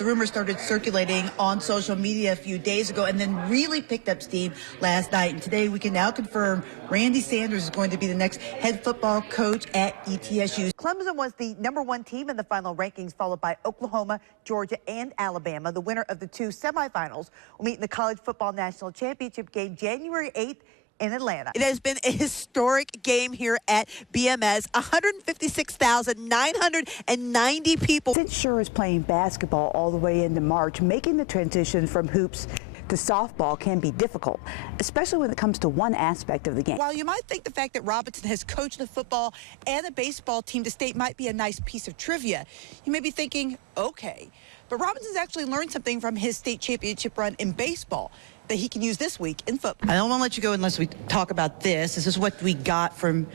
The rumor started circulating on social media a few days ago and then really picked up steam last night. And today we can now confirm Randy Sanders is going to be the next head football coach at ETSU. Clemson was the #1 team in the final rankings, followed by Oklahoma, Georgia, and Alabama. The winner of the two semifinals will meet in the College Football National Championship game January 8th in Atlanta. It has been a historic game here at BMS. 156,990 people. Since Sure is playing basketball all the way into March, making the transition from hoops to softball can be difficult, especially when it comes to one aspect of the game. While you might think the fact that Robinson has coached the football and the baseball team to state might be a nice piece of trivia, you may be thinking, okay, but Robinson's actually learned something from his state championship run in baseball that he can use this week in football. I don't want to let you go unless we talk about this. This is what we got from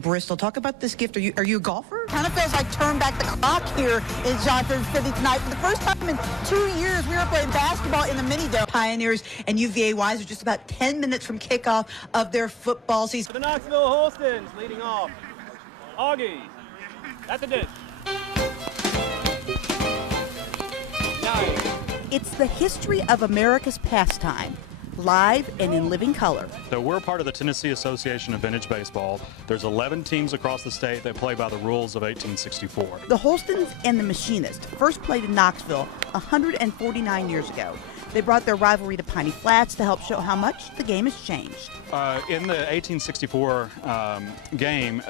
Bristol. Talk about this gift. Are you a golfer? Kind of feels like turn back the clock here in Johnson City tonight. For the first time in 2 years, we were playing basketball in the mini dome. Pioneers and UVA Wise are just about 10 minutes from kickoff of their football season. The Knoxville Holstons leading off. Augie at the dish. Nice. It's the history of America's pastime, live and in living color. So we're part of the Tennessee Association of Vintage Baseball. There's 11 teams across the state that play by the rules of 1864. The Holstons and the Machinists first played in Knoxville 149 years ago. They brought their rivalry to Piney Flats to help show how much the game has changed. In the 1864 game,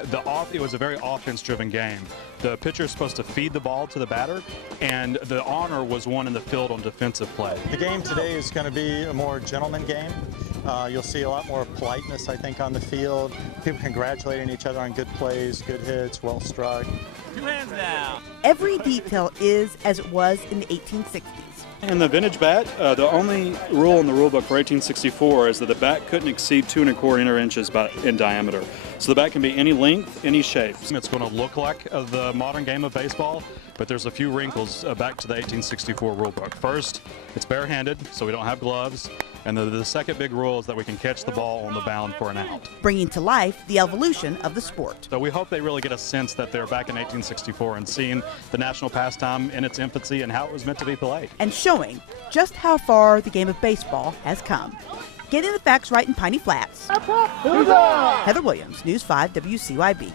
it was a very offense-driven game. The pitcher is supposed to feed the ball to the batter, and the honor was won in the field on defensive play. The game today is going to be a more gentleman game. You'll see a lot more politeness, I think, on the field. People congratulating each other on good plays, good hits, well struck. 2 hands down. Every detail is as it was in the 1860s. In the vintage bat, the only rule in the rule book for 1864 is that the bat couldn't exceed 2 1/4 inches in diameter. So the bat can be any length, any shape. It's going to look like the modern game of baseball, but there's a few wrinkles back to the 1864 rule book. First, it's barehanded, so we don't have gloves. And the second big rule is that we can catch the ball on the bound for an out. Bringing to life the evolution of the sport. So we hope they really get a sense that they're back in 1864 and seeing the national pastime in its infancy and how it was meant to be played. And showing just how far the game of baseball has come. Getting the facts right in Piney Flats. Heather Williams, News 5 WCYB.